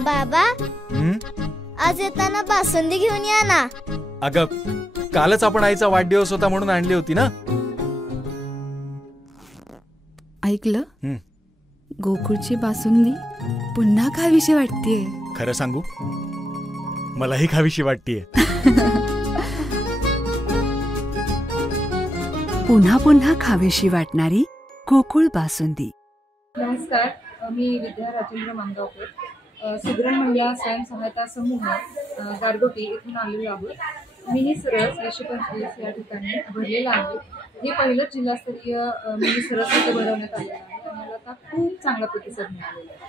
बाबा, आज येताना बासुंदी घेऊन या ना. अगं, कालच आपण आईचा वाढदिवस होता म्हणून आणली होती ना. ऐकलं, गोकुळची बासुंदी पुन्हा खावीशी वाटतेय. खरं सांगू, मलाही खावीशी वाटतेय. पुन्हा पुन्हा खावीशी वाटणारी गोकुळ बासुंदी. नमस्कार, मी विद्या राजेंद्र मांगावकर, सुगरण महिला स्वयंसहायता समूह गारगोटी इथून आलेलो आहोत. मिनी सरस 2025 या ठिकाणी भरलेला आहे. हे पहिलंच जिल्हास्तरीय मिनी सरस इथे भरवण्यात आलेलं आहे आणि मला आता खूप चांगला प्रतिसाद मिळालेला आहे.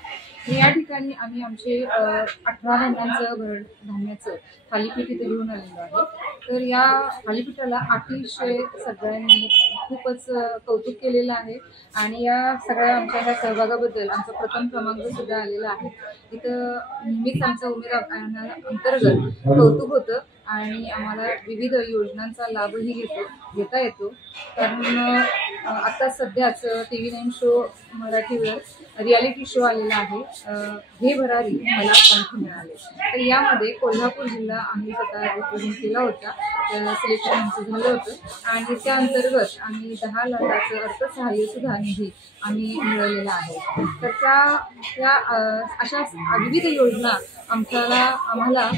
या ठिकाणी आम्ही आमचे 18 महिन्यांचं धान्याचं थालीपीठ इथे घेऊन आलेलो आहे. तर या थालीपीठाला अतिशय सगळ्यांनी खूपच कौतुक केलेलं आहे आणि या सगळ्या आमच्या ह्या सहभागाबद्दल आमचा प्रथम क्रमांक सुद्धा आलेला आहे. इथं नेहमीच आमचं उमेद अंतर्गत कौतुक होतं आणि आम्हाला विविध योजनांचा लाभही घेता येतो. कारण आता सध्याच TV9 शो मराठीवर रियालिटी शो आलेला आहे, हे भरारी मला पंख मिळाले. तर यामध्ये कोल्हापूर जिल्हा आम्ही स्वतः रिप्रेझेंट केला होता. सिलेक्शन आमचं झालं होतं आणि त्या अंतर्गत आम्ही 10 लाखाचं अर्थसहाय्य सुद्धा निधी आम्ही मिळवलेला आहे. तर त्या अशा विविध योजना आम्हाला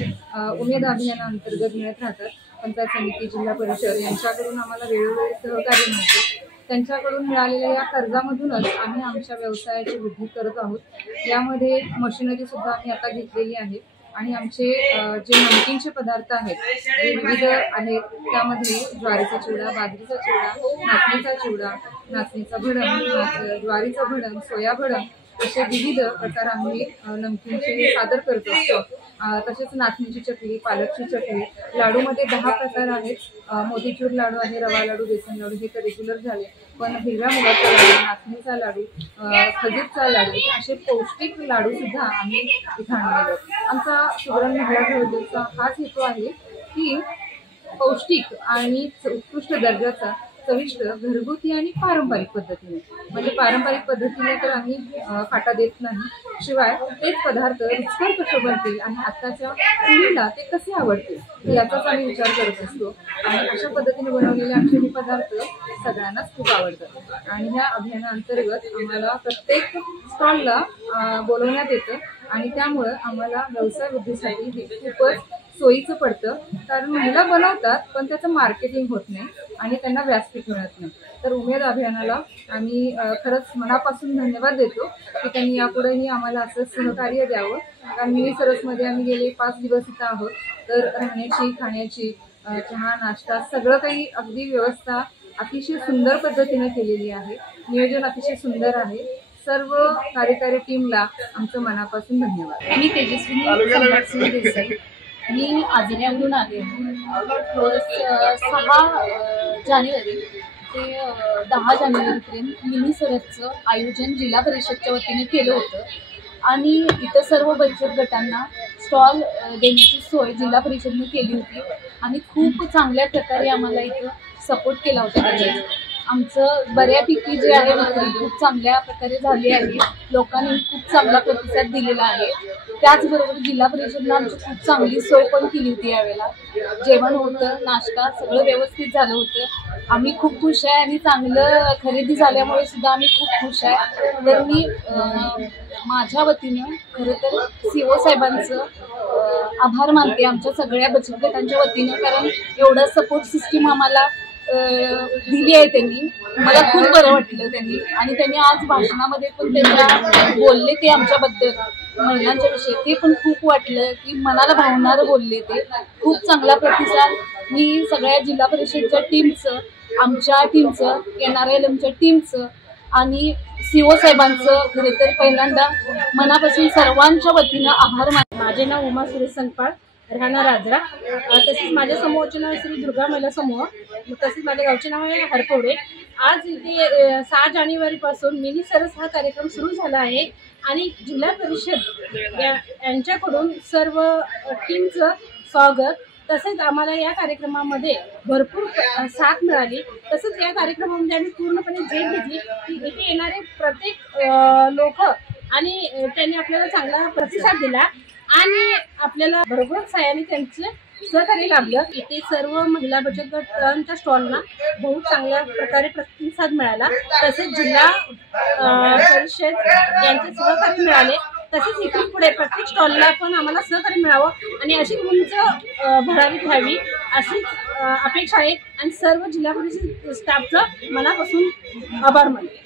उमेद अभियानाअंतर्गत मिळत राहतात. पंचायत समिती, जिल्हा परिषद यांच्याकडून आम्हाला वेळोवेळी सहकार्य मिळते. त्यांच्याकडून मिळालेल्या या कर्जामधूनच आम्ही आमच्या व्यवसायाची वृद्धी करत आहोत. यामध्ये मशिनरी सुद्धा आम्ही आता घेतलेली आहे आणि आमचे जे नमकीनचे पदार्थ आहेत जे विविध आहेत त्यामध्ये ज्वारीचा चिवडा, बाजरीचा चिवडा, नाचणीचा चिवडा, नाचणीचा भडंग, ज्वारीचा भडंग, सोया भडंग असे विविध प्रकार आम्ही नमकीनचे सादर करत असतो. तसेच नाचणीची चकली, पालकची चकली, लाडूमध्ये 10 प्रकार आहेत. मोतीचूर लाडू आहे, रवा लाडू, बेसन लाडू हे तर रेग्युलर झाले, पण हिरव्या मुगाचा लाडू, नाचणीचा लाडू, खजूरचा लाडू असे पौष्टिक लाडू सुद्धा आम्ही इथं आणलेलो. आमचा सुगरण महिला घरगुतीचा हाच हेतू आहे की पौष्टिक आणि उत्कृष्ट दर्जाचा चविष्ट घरगुती आणि पारंपरिक पद्धतीने, म्हणजे पारंपरिक पद्धतीने तर आम्ही फाटा देत नाही, शिवाय तेच पदार्थ रुचकर कसे बनतील आणि आत्ताच्या पिढीला ते कसे आवडतील याचाच आम्ही विचार करत असतो. आणि अशा पद्धतीने बनवलेले आमचे हे पदार्थ सगळ्यांनाच खूप आवडतात. आणि ह्या अभियानाअंतर्गत आम्हाला प्रत्येक स्टॉलला बोलवण्यात येतं आणि त्यामुळं आम्हाला व्यवसाय वृद्धीसाठी हे खूपच सोयीचं पडतं. कारण महिला बनवतात पण त्याचं मार्केटिंग होत नाही आणि त्यांना व्यासपीठ मिळत नाही. तर उमेद अभियानाला आम्ही खरंच मनापासून धन्यवाद देतो की त्यांनी यापुढेही आम्हाला असं सहकार्य द्यावं. कारण मिनी सरसमध्ये आम्ही गेले 5 दिवस इथं आहोत. तर राहण्याची, खाण्याची, चहा, नाश्ता सगळं काही अगदी व्यवस्था अतिशय सुंदर पद्धतीने केलेली आहे. नियोजन अतिशय सुंदर आहे. सर्व कार्यकारी टीमला आमचं मनापासून धन्यवाद. मी तेजस्विनी देसाई, मी आजऱ्यावरून आले आहे. 6 जानेवारी ते 10 जानेवारीपर्यंत मिनी सरसचं आयोजन जिल्हा परिषदच्या वतीने केलं होतं आणि इथं सर्व बचत गटांना स्टॉल देण्याची सोय जिल्हा परिषदने केली होती आणि खूप चांगल्या प्रकारे आम्हाला इथं सपोर्ट केला होता. आमचं बऱ्यापैकी जे आहे विक्री खूप चांगल्या प्रकारे झाली आहे. लोकांनी खूप चांगला प्रतिसाद दिलेला आहे. त्याचबरोबर जिल्हा परिषदला आमची खूप चांगली सोय पण केली होती. यावेळेला जेवण होतं, नाश्ता सगळं व्यवस्थित झालं होतं. आम्ही खूप खुश आहे आणि चांगलं खरेदी झाल्यामुळे सुद्धा आम्ही खूप खुश आहे. तर मी माझ्या वतीनं खरं तर CO साहेबांचं आभार मानते आमच्या सगळ्या बचत गटांच्या वतीनं. कारण एवढं सपोर्ट सिस्टीम आम्हाला दिली आहे त्यांनी. मला खूप बरं वाटलं त्यांनी. आणि त्यांनी आज भाषणामध्ये पण त्यांच्या बोलले ते आमच्याबद्दल महिलांच्या विषयी, ते पण खूप वाटलं की मनाला भावणारं बोलले ते. खूप चांगला प्रतिसाद मी सगळ्या जिल्हा परिषदच्या टीमचं, आमच्या टीमचं, NRLMच्या टीमचं आणि CO साहेबांचं खरं तर पहिल्यांदा मनापासून सर्वांच्या वतीनं आभार मानते. माझे नाव उमा सुरेश संकपाळ, राहणार आजरा. तसेच माझ्या समूहाचे नाव श्री दुर्गा महिला समूह, तसेच माझ्या गावचे नाव आहे हरपवडे. आज इथे 6 जानेवारीपासून मिनी सरस हा कार्यक्रम सुरू झाला आहे आणि जिल्हा परिषद यांच्याकडून सर्व टीमचं स्वागत. तसेच आम्हाला या कार्यक्रमामध्ये भरपूर साथ मिळाली. तसेच या कार्यक्रमामध्ये आम्ही पूर्णपणे झेप घेतली की इथे येणारे प्रत्येक लोक आणि त्यांनी आपल्याला चांगला प्रतिसाद दिला आणि आपल्याला भरपूर साह्याने त्यांचे सहकार्य लाभलं. इथे सर्व महिला बचत गटांच्या स्टॉलना बहुत चांगल्या प्रकारे प्रतिसाद मिळाला. तसेच जिल्हा परिषद यांचे सहकार्य मिळाले. तसेच इथून पुढे प्रत्येक स्टॉलला पण आम्हाला सहकार्य मिळावं आणि अशीच उंच भरारी व्हावी अशीच अपेक्षा आहे. आणि सर्व जिल्हा परिषद स्टाफचं मनापासून आभार मानते.